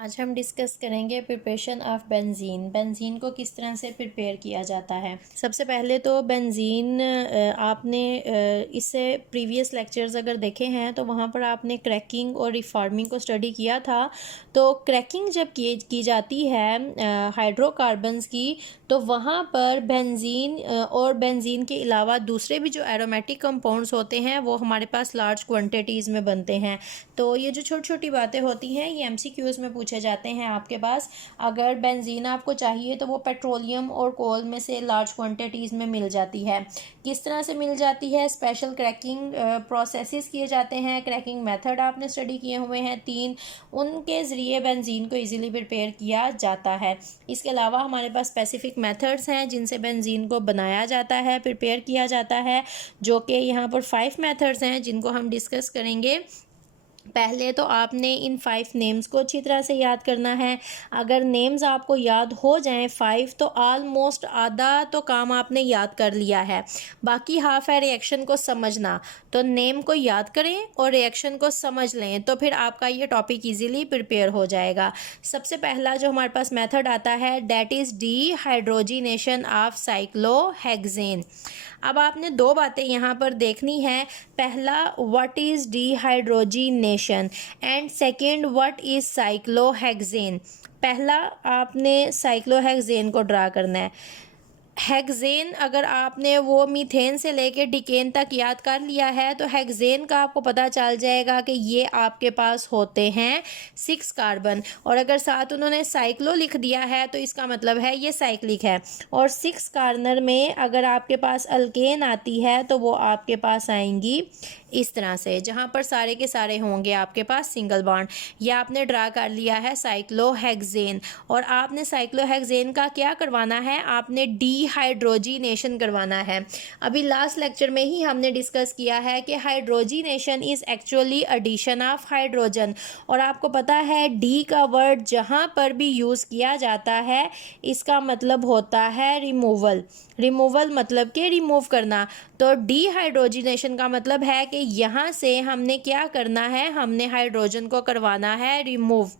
आज हम डिस्कस करेंगे प्रिपरेशन ऑफ बेंजीन। बेंजीन को किस तरह से प्रिपेयर किया जाता है। सबसे पहले तो बेंजीन आपने इससे प्रीवियस लेक्चर्स अगर देखे हैं तो वहाँ पर आपने क्रैकिंग और रिफॉर्मिंग को स्टडी किया था। तो क्रैकिंग जब की जाती है हाइड्रोकार्बन्स की, तो वहाँ पर बेंजीन और बेंजीन के अलावा दूसरे भी जो एरोमेटिक कंपाउंड्स होते हैं वो हमारे पास लार्ज क्वांटिटीज़ में बनते हैं। तो ये जो छोटी छोटी बातें होती हैं ये MCQs में पूछे जाते हैं आपके पास। अगर बेंजीन आपको चाहिए तो वो पेट्रोलियम और कोल में से लार्ज क्वांटिटीज़ में मिल जाती है। किस तरह से मिल जाती है? स्पेशल क्रैकिंग प्रोसेसेस किए जाते हैं, क्रैकिंग मेथड आपने स्टडी किए हुए हैं 3, उनके ज़रिए बेंजीन को इजीली प्रिपेयर किया जाता है। इसके अलावा हमारे पास स्पेसिफिक मेथड्स हैं जिनसे बेंजीन को बनाया जाता है, प्रिपेयर किया जाता है, जो कि यहाँ पर 5 मेथड्स हैं जिनको हम डिस्कस करेंगे। पहले तो आपने इन 5 नेम्स को अच्छी तरह से याद करना है। अगर नेम्स आपको याद हो जाएं 5 तो ऑलमोस्ट आधा तो काम आपने याद कर लिया है। बाकी हाफ है रिएक्शन को समझना। तो नेम को याद करें और रिएक्शन को समझ लें तो फिर आपका ये टॉपिक इजीली प्रिपेयर हो जाएगा। सबसे पहला जो हमारे पास मेथड आता है that is dehydrogenation of cyclohexane. अब आपने 2 बातें यहाँ पर देखनी है। पहला, what is dehydrogenation and second, what is cyclohexane. पहला आपने साइक्लोहेक्सेन को ड्रा करना है। हेक्सेन अगर आपने वो मीथेन से लेके डिकेन तक याद कर लिया है तो हेक्सेन का आपको पता चल जाएगा कि ये आपके पास होते हैं 6 कार्बन, और अगर साथ उन्होंने साइक्लो लिख दिया है तो इसका मतलब है ये साइक्लिक है। और 6 कार्नर में अगर आपके पास अल्केन आती है तो वो आपके पास आएंगी इस तरह से, जहाँ पर सारे के सारे होंगे आपके पास सिंगल बॉन्ड। या आपने ड्रा कर लिया है साइक्लोहेक्सेन, और आपने साइक्लोहेक्सेन का क्या करवाना है? आपने डीहाइड्रोजिनेशन करवाना है। अभी लास्ट लेक्चर में ही हमने डिस्कस किया है कि hydrogenation is actually addition of hydrogen, और आपको पता है डी का वर्ड जहाँ पर भी यूज़ किया जाता है इसका मतलब होता है रिमूवल। रिमूवल मतलब कि रिमूव करना। तो डीहाइड्रोजिनेशन का मतलब है कि यहाँ से हमने क्या करना है? हमने हाइड्रोजन को करवाना है रिमूव।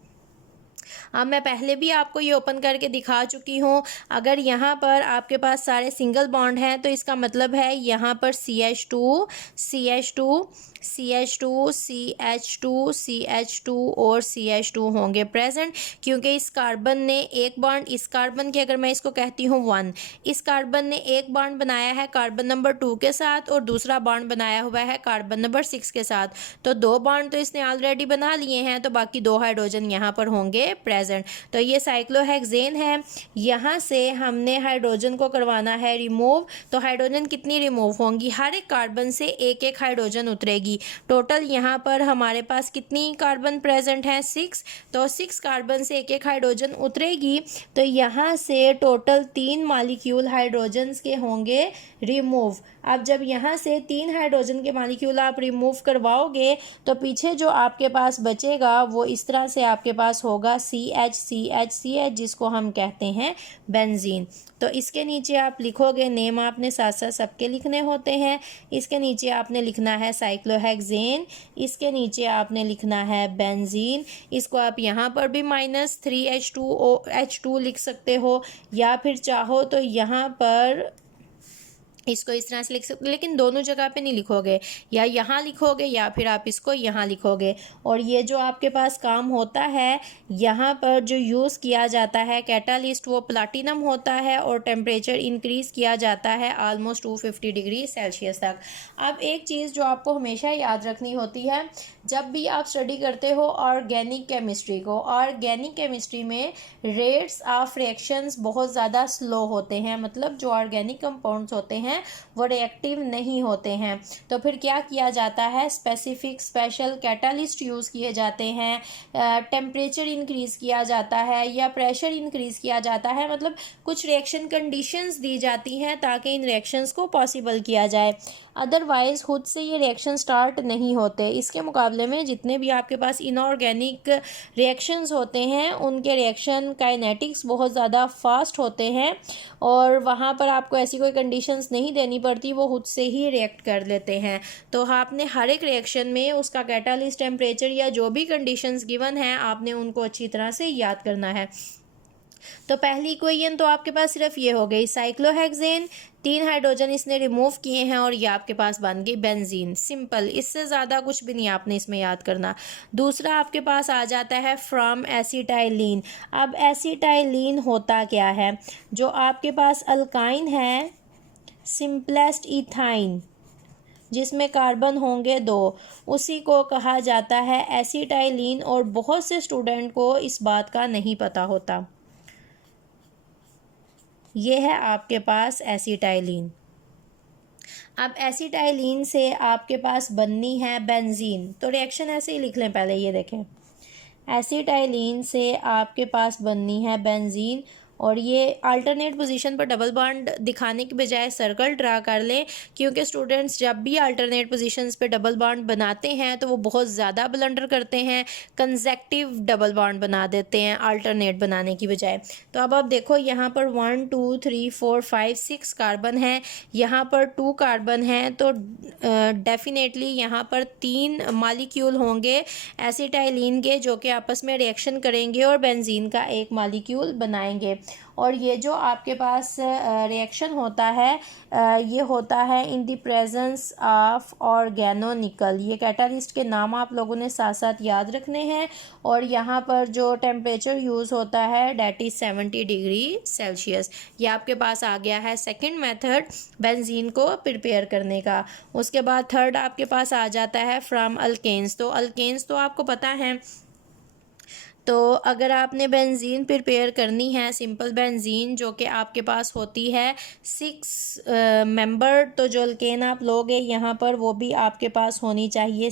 अब मैं पहले भी आपको ये ओपन करके दिखा चुकी हूँ। अगर यहाँ पर आपके पास सारे सिंगल बॉन्ड हैं तो इसका मतलब है यहाँ पर CH2 CH2 CH2 CH2 CH2 और CH2 होंगे प्रेजेंट, क्योंकि इस कार्बन ने एक बॉन्ड, इस कार्बन की अगर मैं इसको कहती हूँ 1, इस कार्बन ने एक बॉन्ड बनाया है कार्बन नंबर 2 के साथ और दूसरा बॉन्ड बनाया हुआ है कार्बन नंबर 6 के साथ। तो 2 बॉन्ड तो इसने ऑलरेडी बना लिए हैं, तो बाकी 2 हाइड्रोजन यहाँ पर होंगे प्रेजेंट। तो ये साइक्लोहेक्सेन है। यहाँ से हमने हाइड्रोजन को करवाना है रिमूव। तो हाइड्रोजन कितनी रिमूव होंगी? हर एक कार्बन से एक एक हाइड्रोजन उतरेगी। टोटल यहाँ पर हमारे पास कितनी कार्बन प्रेजेंट हैं? 6। तो 6 कार्बन से एक एक हाइड्रोजन उतरेगी, तो यहाँ से टोटल 3 मॉलिक्यूल हाइड्रोजन्स के होंगे रिमूव। अब जब यहाँ से 3 हाइड्रोजन के मॉलिक्यूल आप रिमूव करवाओगे तो पीछे जो आपके पास बचेगा वो इस तरह से आपके पास होगा CH, जिसको हम कहते हैं बेंजीन। तो इसके नीचे आप लिखोगे, नेम आपने साथ साथ सबके लिखने होते हैं। इसके नीचे आपने लिखना है साइक्लोहेक्सेन, इसके नीचे आपने लिखना है बेंजीन। इसको आप यहाँ पर भी -3H2 लिख सकते हो, या फिर चाहो तो यहाँ पर इसको इस तरह से लिख सकते, लेकिन दोनों जगह पे नहीं लिखोगे, या यहाँ लिखोगे या फिर आप इसको यहाँ लिखोगे। और ये जो आपके पास काम होता है, यहाँ पर जो यूज़ किया जाता है कैटालिस्ट वो प्लाटिनम होता है, और टेम्परेचर इंक्रीज़ किया जाता है ऑलमोस्ट 250 डिग्री सेल्सियस तक। अब एक चीज़ जो आपको हमेशा याद रखनी होती है, जब भी आप स्टडी करते हो ऑर्गेनिक केमिस्ट्री को, ऑर्गेनिक केमिस्ट्री में रेट्स ऑफ रिएक्शंस बहुत ज़्यादा स्लो होते हैं, मतलब जो ऑर्गेनिक कंपाउंड्स होते हैं वो रिएक्टिव नहीं होते हैं। तो फिर क्या किया जाता है? स्पेसिफिक स्पेशल कैटालिस्ट यूज़ किए जाते हैं, टेम्परेचर इंक्रीज़ किया जाता है या प्रेशर इंक्रीज़ किया जाता है, मतलब कुछ रिएक्शन कंडीशंस दी जाती हैं ताकि इन रिएक्शंस को पॉसिबल किया जाए। अदरवाइज़ खुद से ये रिएक्शन स्टार्ट नहीं होते। इसके मुकाबले में जितने भी आपके पास इनऑर्गेनिक रिएक्शंस होते हैं उनके रिएक्शन काइनेटिक्स बहुत ज़्यादा फास्ट होते हैं और वहाँ पर आपको ऐसी कोई कंडीशंस नहीं देनी पड़ती, वो खुद से ही रिएक्ट कर लेते हैं। तो आपने हर एक रिएक्शन में उसका कैटालिस्ट टेम्परेचर या जो भी कंडीशंस गिवन हैं आपने उनको अच्छी तरह से याद करना है। तो पहली इक्वेशन तो आपके पास सिर्फ ये हो गई, साइक्लोहेक्सेन 3 हाइड्रोजन इसने रिमूव किए हैं और ये आपके पास बन गई बेंजीन। सिंपल, इससे ज़्यादा कुछ भी नहीं आपने इसमें याद करना। दूसरा आपके पास आ जाता है फ्रॉम एसिटाइलिन। अब एसिटाइलिन होता क्या है, जो आपके पास अल्काइन है सिंपलेस्ट इथाइन जिसमें कार्बन होंगे 2, उसी को कहा जाता है एसिटाइलिन और बहुत से स्टूडेंट को इस बात का नहीं पता होता। ये है आपके पास एसिटाइलिन। अब एसिटाइलिन से आपके पास बननी है बेंजीन। तो रिएक्शन ऐसे ही लिख लें पहले, ये देखें, एसिटाइलिन से आपके पास बननी है बेंजीन और ये अल्टरनेट पोजीशन पर डबल बॉन्ड दिखाने के बजाय सर्कल ड्रा कर लें, क्योंकि स्टूडेंट्स जब भी अल्टरनेट पोजीशंस पे डबल बॉन्ड बनाते हैं तो वो बहुत ज़्यादा ब्लंडर करते हैं, कंसेक्टिव डबल बॉन्ड बना देते हैं अल्टरनेट बनाने की बजाय। तो अब आप देखो यहाँ पर 1 2 3 4 5 6 कार्बन है, यहाँ पर 2 कार्बन हैं, तो डेफिनेटली यहाँ पर 3 मालिक्यूल होंगे एसिटाइलिन के जो कि आपस में रिएक्शन करेंगे और बेंजीन का एक मालिक्यूल बनाएंगे। और ये जो आपके पास रिएक्शन होता है ये होता है इन द प्रेजेंस ऑफ ऑर्गेनोनिकल। ये कैटालिस्ट के नाम आप लोगों ने साथ साथ याद रखने हैं और यहाँ पर जो टेम्परेचर यूज़ होता है डेट इज़ 70 डिग्री सेल्सियस। ये आपके पास आ गया है सेकंड मेथड बेंजीन को प्रिपेयर करने का। उसके बाद थर्ड आपके पास आ जाता है फ्रॉम अल्केन्स। तो अल्केन्स तो आपको पता है, तो अगर आपने बेंजीन प्रिपेयर करनी है, सिंपल बेंजीन जो कि आपके पास होती है 6 मेंबर, तो जो अल्केन आप लोगे यहाँ पर वो भी आपके पास होनी चाहिए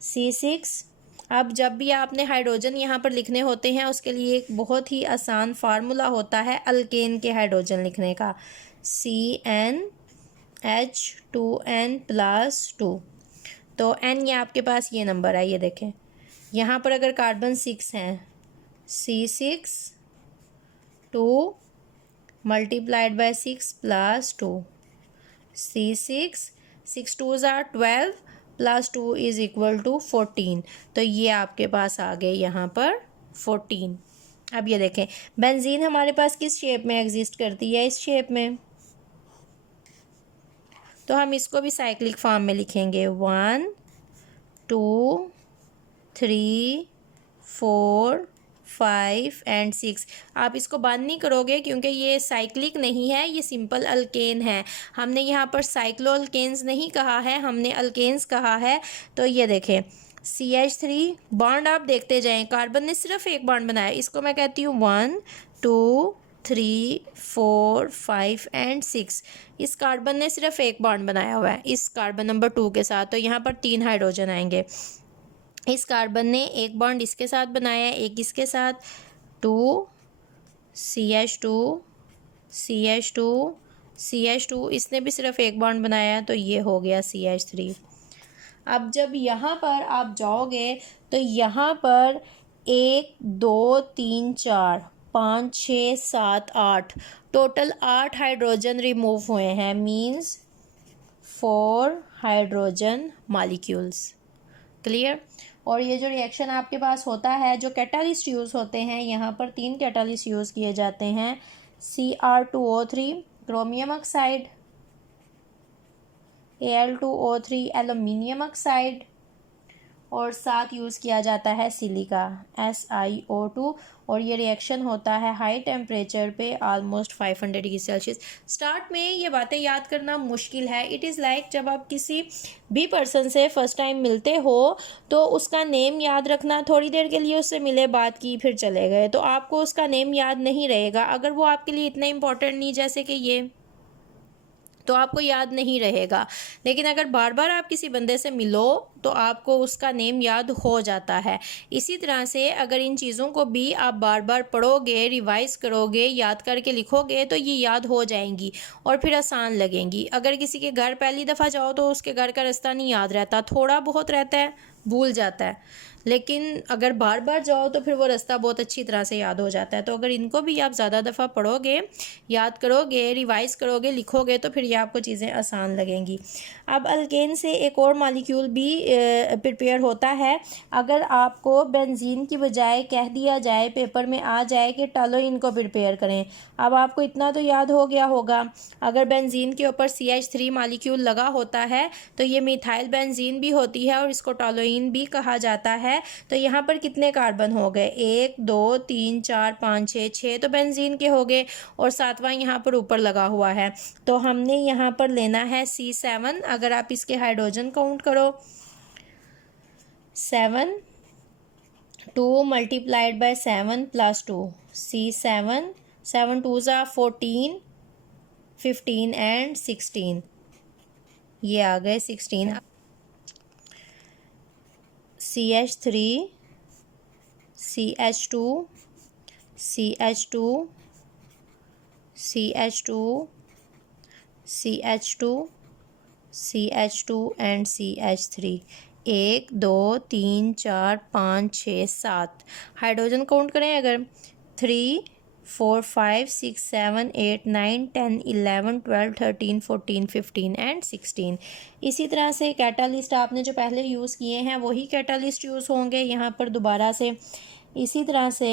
C6। अब जब भी आपने हाइड्रोजन यहाँ पर लिखने होते हैं उसके लिए एक बहुत ही आसान फार्मूला होता है अल्केन के हाइड्रोजन लिखने का, CnH2n+2। तो n ये आपके पास ये नंबर है, ये देखें यहाँ पर अगर कार्बन 6 हैं C6 2 multiplied by 6 plus 2 C6 6 2s are 12 plus 2 is equal to 14। तो ये आपके पास आ गए यहाँ पर 14। अब ये देखें बेंजीन हमारे पास किस शेप में एग्जिस्ट करती है, इस शेप में, तो हम इसको भी साइक्लिक फॉर्म में लिखेंगे 1 2 3 4 5 एंड 6। आप इसको बंद नहीं करोगे क्योंकि ये साइक्लिक नहीं है, ये सिंपल अल्केन है। हमने यहाँ पर साइक्लो अल्केन्स नहीं कहा है, हमने अल्केन्स कहा है। तो ये देखें CH3 बॉन्ड आप देखते जाएं, कार्बन ने सिर्फ एक बॉन्ड बनाया, इसको मैं कहती हूँ 1 2 3 4 5 एंड 6। इस कार्बन ने सिर्फ एक बॉन्ड बनाया हुआ है इस कार्बन नंबर 2 के साथ, तो यहाँ पर 3 हाइड्रोजन आएंगे। इस कार्बन ने एक बॉन्ड इसके साथ बनाया है, एक इसके साथ, 2 CH2 CH2 CH2, इसने भी सिर्फ एक बॉन्ड बनाया है, तो ये हो गया CH3। अब जब यहाँ पर आप जाओगे तो यहाँ पर 1 2 3 4 5 6 7 8 टोटल 8 हाइड्रोजन रिमूव हुए हैं, मीन्स 4 हाइड्रोजन मॉलिक्यूल्स। क्लियर। और ये जो रिएक्शन आपके पास होता है, जो कैटालिस्ट यूज़ होते हैं, यहाँ पर 3 कैटालिस्ट यूज़ किए जाते हैं, Cr2O3 chromium oxide, Al2O3 aluminium oxide और साथ यूज़ किया जाता है सिलिका SiO2। और ये रिएक्शन होता है हाई टेम्परेचर पे ऑलमोस्ट 500 डिग्री सेल्सियस। स्टार्ट में ये बातें याद करना मुश्किल है। इट इज़ लाइक जब आप किसी भी पर्सन से फ़र्स्ट टाइम मिलते हो तो उसका नेम याद रखना, थोड़ी देर के लिए उससे मिले, बात की, फिर चले गए, तो आपको उसका नेम याद नहीं रहेगा अगर वो आपके लिए इतना इम्पोर्टेंट नहीं जैसे कि ये, तो आपको याद नहीं रहेगा। लेकिन अगर बार बार आप किसी बंदे से मिलो तो आपको उसका नेम याद हो जाता है। इसी तरह से अगर इन चीज़ों को भी आप बार बार पढ़ोगे, रिवाइज करोगे, याद करके लिखोगे तो ये याद हो जाएंगी और फिर आसान लगेंगी। अगर किसी के घर पहली दफ़ा जाओ तो उसके घर का रास्ता नहीं याद रहता, थोड़ा बहुत रहता है, भूल जाता है। लेकिन अगर बार बार जाओ तो फिर वो रास्ता बहुत अच्छी तरह से याद हो जाता है। तो अगर इनको भी आप ज़्यादा दफ़ा पढ़ोगे, याद करोगे, रिवाइज करोगे, लिखोगे तो फिर ये आपको चीज़ें आसान लगेंगी। अब अल्केन से एक और मॉलिक्यूल भी प्रिपेयर होता है। अगर आपको बेंजीन की बजाय कह दिया जाए, पेपर में आ जाए कि टॉलुइन को प्रिपेयर करें, अब आपको इतना तो याद हो गया होगा, अगर बेंजीन के ऊपर CH3 मॉलिक्यूल लगा होता है तो ये मिथाइल बेंजीन भी होती है और इसको टॉलुइन भी कहा जाता है। तो यहाँ पर कितने कार्बन हो गए, 1 2 3 4 5 6, 6 तो बेंजीन के हो गए और 7वां यहाँ पर ऊपर लगा हुआ है। तो हमने यहाँ पर लेना है C7। अगर आप इसके हाइड्रोजन काउंट करो, 7 2 multiplied bye 7 plus 2, C7, 7 2s are 14, 15 and 16, ये आ गए 16। CH3, CH2, CH2, CH2, CH2, CH2 and CH3, 1 2 3 4 5 6 7। Hydrogen count करें अगर, 3 4 5 6 7 8 9 10 11 12 13 14 15 एंड 16। इसी तरह से कैटालिस्ट आपने जो पहले यूज़ किए हैं वही कैटालिस्ट यूज़ होंगे यहाँ पर दोबारा से। इसी तरह से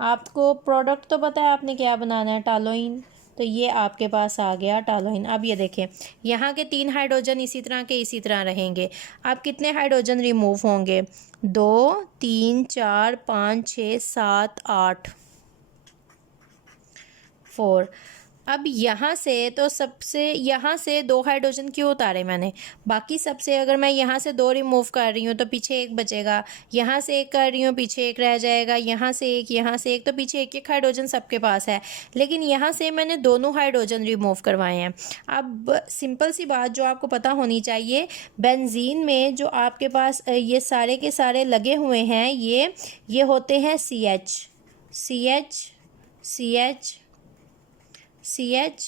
आपको प्रोडक्ट तो पता है आपने क्या बनाना है, टॉलुइन, तो ये आपके पास आ गया टॉलुइन। अब ये देखें, यहाँ के 3 हाइड्रोजन इसी तरह के इसी तरह रहेंगे। अब कितने हाइड्रोजन रिमूव होंगे, 2 3 4 5 6 7 8, 4। अब यहाँ से तो सबसे यहाँ से 2 हाइड्रोजन क्यों उतारे मैंने, बाकी सबसे अगर मैं यहाँ से 2 रिमूव कर रही हूँ तो पीछे 1 बचेगा, यहाँ से 1 कर रही हूँ पीछे 1 रह जाएगा, यहाँ से 1, यहाँ से 1, तो पीछे 1 हाइड्रोजन सबके पास है। लेकिन यहाँ से मैंने दोनों हाइड्रोजन रिमूव करवाए हैं। अब सिंपल सी बात जो आपको पता होनी चाहिए, बेंजीन में जो आपके पास ये सारे के सारे लगे हुए हैं ये होते हैं CH, CH, CH, CH,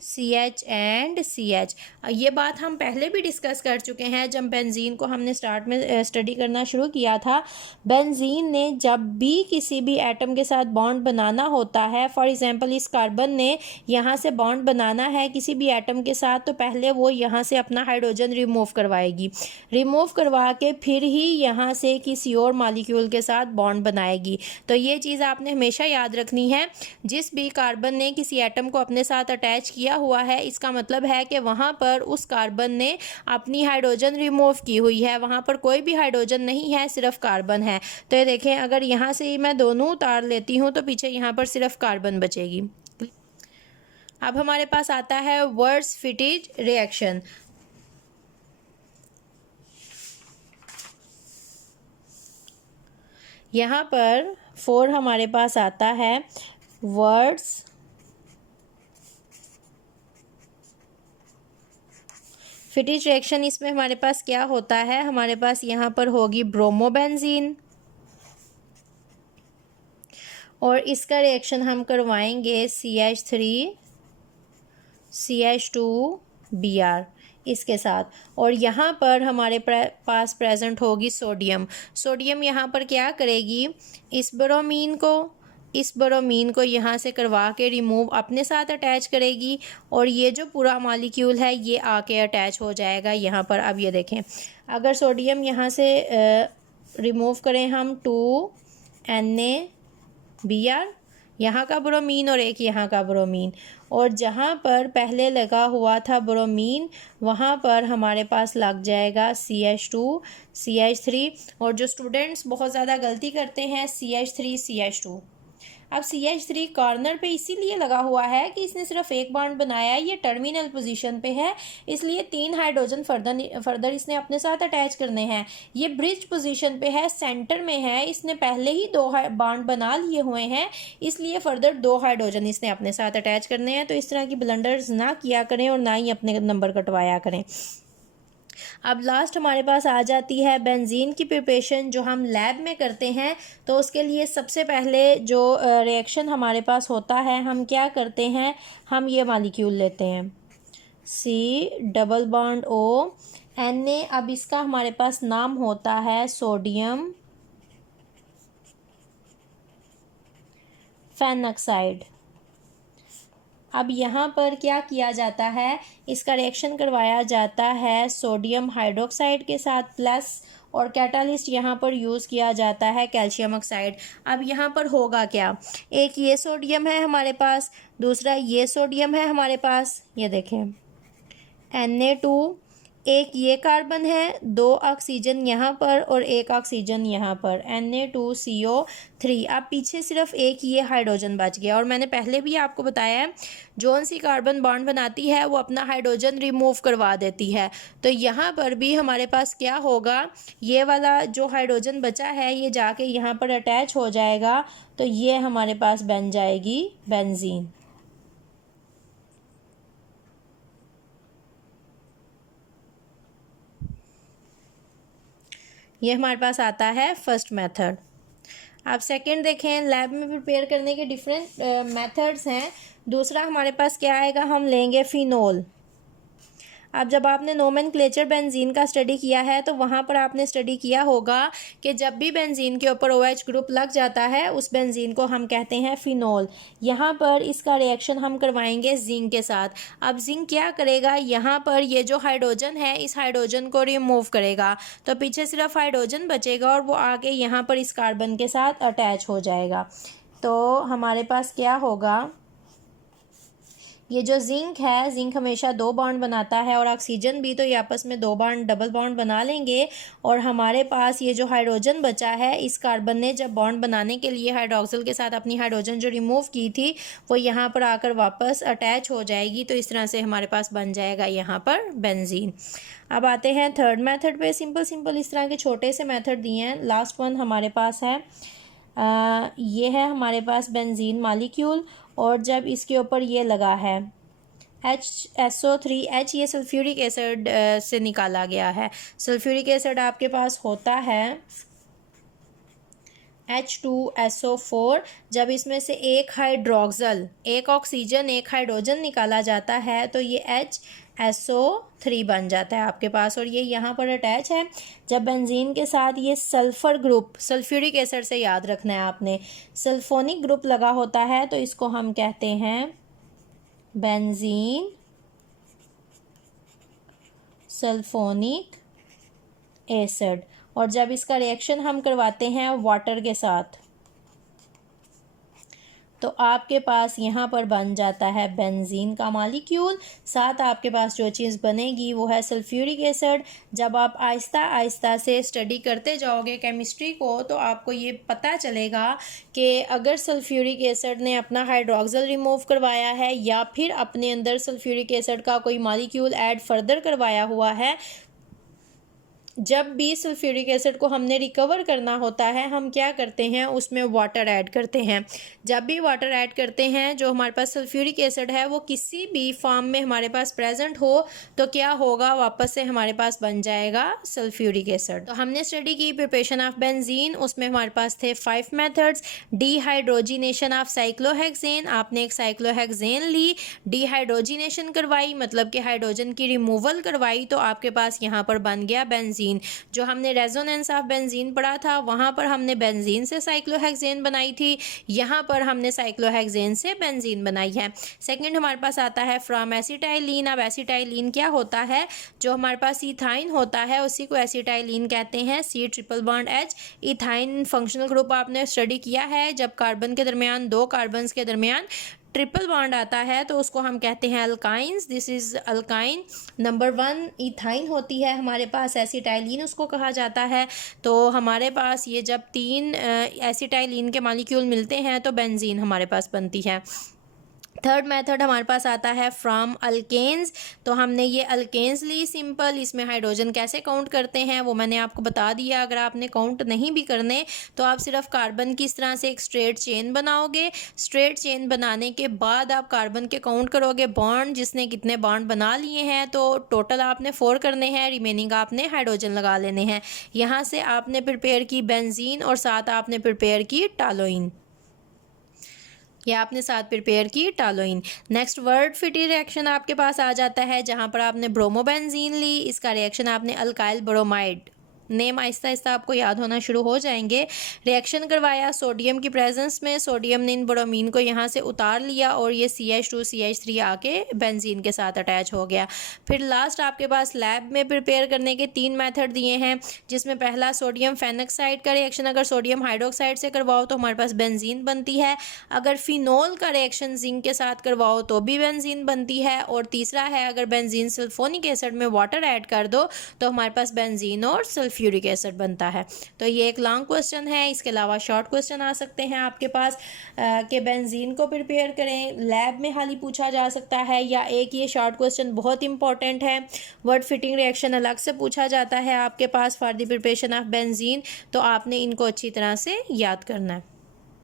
CH and CH। ये बात हम पहले भी डिस्कस कर चुके हैं जब बेंजीन को हमने स्टार्ट में स्टडी करना शुरू किया था। बेंजीन ने जब भी किसी भी एटम के साथ बॉन्ड बनाना होता है, फॉर एग्जांपल इस कार्बन ने यहाँ से बॉन्ड बनाना है किसी भी एटम के साथ, तो पहले वो यहाँ से अपना हाइड्रोजन रिमूव करवाएगी, रिमूव करवा के फिर ही यहाँ से किसी और मॉलिक्यूल के साथ बॉन्ड बनाएगी। तो ये चीज़ आपने हमेशा याद रखनी है, जिस भी कार्बन ने किसी एटम को अपने साथ अटैच किया हुआ है इसका मतलब है कि वहाँ पर उस कार्बन ने अपनी हाइड्रोजन रिमूव की हुई है, वहाँ पर कोई भी हाइड्रोजन नहीं है, सिर्फ कार्बन है। तो ये देखें, अगर यहाँ से मैं दोनों उतार लेती हूँ तो पीछे यहाँ पर सिर्फ कार्बन बचेगी। अब हमारे पास आता है वर्ड्स-फिटेज रिएक्शन। यहाँ पर 4 हमारे पास आता है वर्ड्स फिटेज रिएक्शन। इसमें हमारे पास क्या होता है, हमारे पास यहाँ पर होगी ब्रोमोबेंजीन और इसका रिएक्शन हम करवाएंगे CH3 CH2Br इसके साथ, और यहाँ पर हमारे पास प्रेजेंट होगी सोडियम। सोडियम यहाँ पर क्या करेगी, इस ब्रोमीन को यहाँ से करवा के रिमूव अपने साथ अटैच करेगी और ये जो पूरा मॉलिक्यूल है ये आके अटैच हो जाएगा यहाँ पर। अब ये देखें, अगर सोडियम यहाँ से रिमूव करें हम 2NaBr, यहाँ का ब्रोमीन और एक यहाँ का ब्रोमीन, और जहाँ पर पहले लगा हुआ था ब्रोमीन वहाँ पर हमारे पास लग जाएगा CH2 CH3। और जो स्टूडेंट्स बहुत ज़्यादा गलती करते हैं CH3 CH2, अब CH3 कॉर्नर पे इसीलिए लगा हुआ है कि इसने सिर्फ एक बॉन्ड बनाया है, ये टर्मिनल पोजीशन पे है, इसलिए 3 हाइड्रोजन फर्दर इसने अपने साथ अटैच करने हैं। ये ब्रिज पोजीशन पे है, सेंटर में है, इसने पहले ही 2 बॉन्ड बना लिए हुए हैं, इसलिए फर्दर 2 हाइड्रोजन इसने अपने साथ अटैच करने हैं। तो इस तरह की ब्लंडर्स ना किया करें और ना ही अपने नंबर कटवाया करें। अब लास्ट हमारे पास आ जाती है बेंजीन की प्रिपरेशन, जो हम लैब में करते हैं। तो उसके लिए सबसे पहले जो रिएक्शन हमारे पास होता है, हम क्या करते हैं, हम ये मॉलिक्यूल लेते हैं C Na। अब इसका हमारे पास नाम होता है सोडियम फेनॉक्साइड। अब यहाँ पर क्या किया जाता है, इसका रिएक्शन करवाया जाता है सोडियम हाइड्रोक्साइड के साथ प्लस, और कैटालिस्ट यहाँ पर यूज़ किया जाता है कैल्शियम ऑक्साइड। अब यहाँ पर होगा क्या, एक ये सोडियम है हमारे पास, दूसरा ये सोडियम है हमारे पास, ये देखें Na2, एक ये कार्बन है, 2 ऑक्सीजन यहाँ पर और 1 ऑक्सीजन यहाँ पर, Na2CO3। अब पीछे सिर्फ एक ये हाइड्रोजन बच गया, और मैंने पहले भी आपको बताया है जौन सी कार्बन बॉन्ड बनाती है वो अपना हाइड्रोजन रिमूव करवा देती है। तो यहाँ पर भी हमारे पास क्या होगा, ये वाला जो हाइड्रोजन बचा है ये जाके यहाँ पर अटैच हो जाएगा, तो ये हमारे पास बन जाएगी बेंजीन। ये हमारे पास आता है फर्स्ट मेथड। अब सेकंड देखें, लैब में प्रिपेयर करने के डिफरेंट मेथड्स हैं। दूसरा हमारे पास क्या आएगा, हम लेंगे फिनोल। अब जब आपने नोमेनक्लेचर बेंजीन का स्टडी किया है तो वहाँ पर आपने स्टडी किया होगा कि जब भी बेंजीन के ऊपर OH ग्रुप लग जाता है उस बेंजीन को हम कहते हैं फिनोल। यहाँ पर इसका रिएक्शन हम करवाएंगे जिंक के साथ। अब जिंक क्या करेगा, यहाँ पर ये जो हाइड्रोजन है इस हाइड्रोजन को रिमूव करेगा, तो पीछे सिर्फ हाइड्रोजन बचेगा और वो आके यहाँ पर इस कार्बन के साथ अटैच हो जाएगा। तो हमारे पास क्या होगा, ये जो जिंक है, जिंक हमेशा 2 बॉन्ड बनाता है और ऑक्सीजन भी, तो ये आपस में 2 बॉन्ड डबल बॉन्ड बना लेंगे, और हमारे पास ये जो हाइड्रोजन बचा है इस कार्बन ने जब बॉन्ड बनाने के लिए हाइड्रोक्सिल के साथ अपनी हाइड्रोजन जो रिमूव की थी वो यहाँ पर आकर वापस अटैच हो जाएगी। तो इस तरह से हमारे पास बन जाएगा यहाँ पर बेंजीन। अब आते हैं थर्ड मेथड पे। सिंपल इस तरह के छोटे से मेथड दिए हैं। लास्ट वन हमारे पास है ये है हमारे पास बेंजीन मॉलिक्यूल, और जब इसके ऊपर ये लगा है HSO3H, ये सल्फ्यूरिक एसिड से निकाला गया है। सल्फ्यूरिक एसिड आपके पास होता है H2SO4। जब इसमें से एक हाइड्रोक्सल, एक ऑक्सीजन एक हाइड्रोजन निकाला जाता है तो ये HSO3 बन जाता है आपके पास, और ये यहाँ पर अटैच है। जब बेंजीन के साथ ये सल्फ़र ग्रुप, सल्फ्यूरिक एसिड से याद रखना है आपने, सल्फोनिक ग्रुप लगा होता है तो इसको हम कहते हैं बेंजीन सल्फोनिक एसिड। और जब इसका रिएक्शन हम करवाते हैं वाटर के साथ तो आपके पास यहाँ पर बन जाता है बेंजीन का मॉलिक्यूल। साथ आपके पास जो चीज़ बनेगी वो है सल्फ्यूरिक एसिड। जब आप आहिस्ता आहिस्ता से स्टडी करते जाओगे केमिस्ट्री को तो आपको ये पता चलेगा कि अगर सल्फ्यूरिक एसिड ने अपना हाइड्रोक्सल रिमूव करवाया है या फिर अपने अंदर सल्फ्यूरिक एसिड का कोई मॉलिक्यूल ऐड फर्दर करवाया हुआ है, जब भी सल्फ्यूरिक एसिड को हमने रिकवर करना होता है हम क्या करते हैं, उसमें वाटर ऐड करते हैं। जब भी वाटर ऐड करते हैं, जो हमारे पास सल्फ्यूरिक एसिड है वो किसी भी फॉर्म में हमारे पास प्रेजेंट हो तो क्या होगा, वापस से हमारे पास बन जाएगा सल्फ्यूरिक एसिड। तो हमने स्टडी की प्रिपरेशन ऑफ बेंजीन, उसमें हमारे पास थे 5 मेथड्स। डिहाइड्रोजिनेशन ऑफ साइक्लोहेक्सेन, आपने एक साइक्लोहेक्सेन ली, डिहाइड्रोजिनेशन करवाई मतलब कि हाइड्रोजन की रिमूवल करवाई, तो आपके पास यहाँ पर बन गया बेंजीन। जो हमने रेजोनेंस ऑफ बेंजीन पढ़ा था वहां पर हमने बेंजीन से साइक्लोहेक्सेन बनाई थी, यहां पर हमने साइक्लोहेक्सेन से बेंजीन बनाई है। सेकंड हमारे पास आता है फ्रॉम एसिटाइलिन। अब एसिटाइलिन क्या होता है, जो हमारे पास इथाइन होता है उसी को एसिटाइलिन कहते हैं, C∧H। इथाइन फंक्शनल ग्रुप आपने स्टडी किया है, जब कार्बन के दरमियान 2 कार्बन के दरमियान ट्रिपल बॉन्ड आता है तो उसको हम कहते हैं alkynes. This is alkyne. Number 1 ethyne होती है हमारे पास, एसिटाइलिन उसको कहा जाता है। तो हमारे पास ये जब 3 एसिटाइलिन के मॉलिक्यूल मिलते हैं तो बेंजीन हमारे पास बनती है। थर्ड मेथड हमारे पास आता है फ्रॉम अल्केन्स। तो हमने ये अल्केन्स ली सिंपल, इसमें हाइड्रोजन कैसे काउंट करते हैं वो मैंने आपको बता दिया। अगर आपने काउंट नहीं भी करने तो आप सिर्फ कार्बन की इस तरह से एक स्ट्रेट चेन बनाओगे। स्ट्रेट चेन बनाने के बाद आप कार्बन के काउंट करोगे बॉन्ड, जिसने कितने बॉन्ड बना लिए हैं। तो टोटल आपने 4 करने हैं, रिमेनिंग आपने हाइड्रोजन लगा लेने हैं। यहाँ से आपने प्रिपेयर की बेंजीन और साथ आपने प्रिपेयर की टालोइन। ये आपने साथ प्रिपेयर की टालोइन। नेक्स्ट वर्ड फिटी रिएक्शन आपके पास आ जाता है, जहाँ पर आपने ब्रोमोबेंजीन ली। इसका रिएक्शन आपने alkyl bromide, name Aahista Aahista आपको याद होना शुरू हो जाएंगे। रिएक्शन करवाया सोडियम की प्रेजेंस में, सोडियम ने इन ब्रोमीन को यहाँ से उतार लिया और ये CH2 CH3 आके बेंजीन के साथ अटैच हो गया। फिर लास्ट आपके पास लैब में प्रिपेयर करने के 3 मेथड दिए हैं, जिसमें पहला सोडियम फेनॉक्साइड का रिएक्शन अगर सोडियम हाइड्रोक्साइड से करवाओ तो हमारे पास बेंजीन बनती है। अगर फिनोल का रिएक्शन जिंक के साथ करवाओ तो भी बेंजीन बनती है। और तीसरा है अगर बेंजीन सल्फोनिक एसिड में वाटर ऐड कर दो तो हमारे पास बेंजीन और सल्फ्यूरिक एसिड बनता है। तो ये एक लॉन्ग क्वेश्चन है। इसके अलावा शॉर्ट क्वेश्चन आ सकते हैं आपके पास कि बेंजीन को प्रिपेयर करें, लैब में हाल ही पूछा जा सकता है, या एक ये शॉर्ट क्वेश्चन बहुत इंपॉर्टेंट है, वर्ड फिटिंग रिएक्शन अलग से पूछा जाता है आपके पास for the preparation of benzene. तो आपने इनको अच्छी तरह से याद करना है।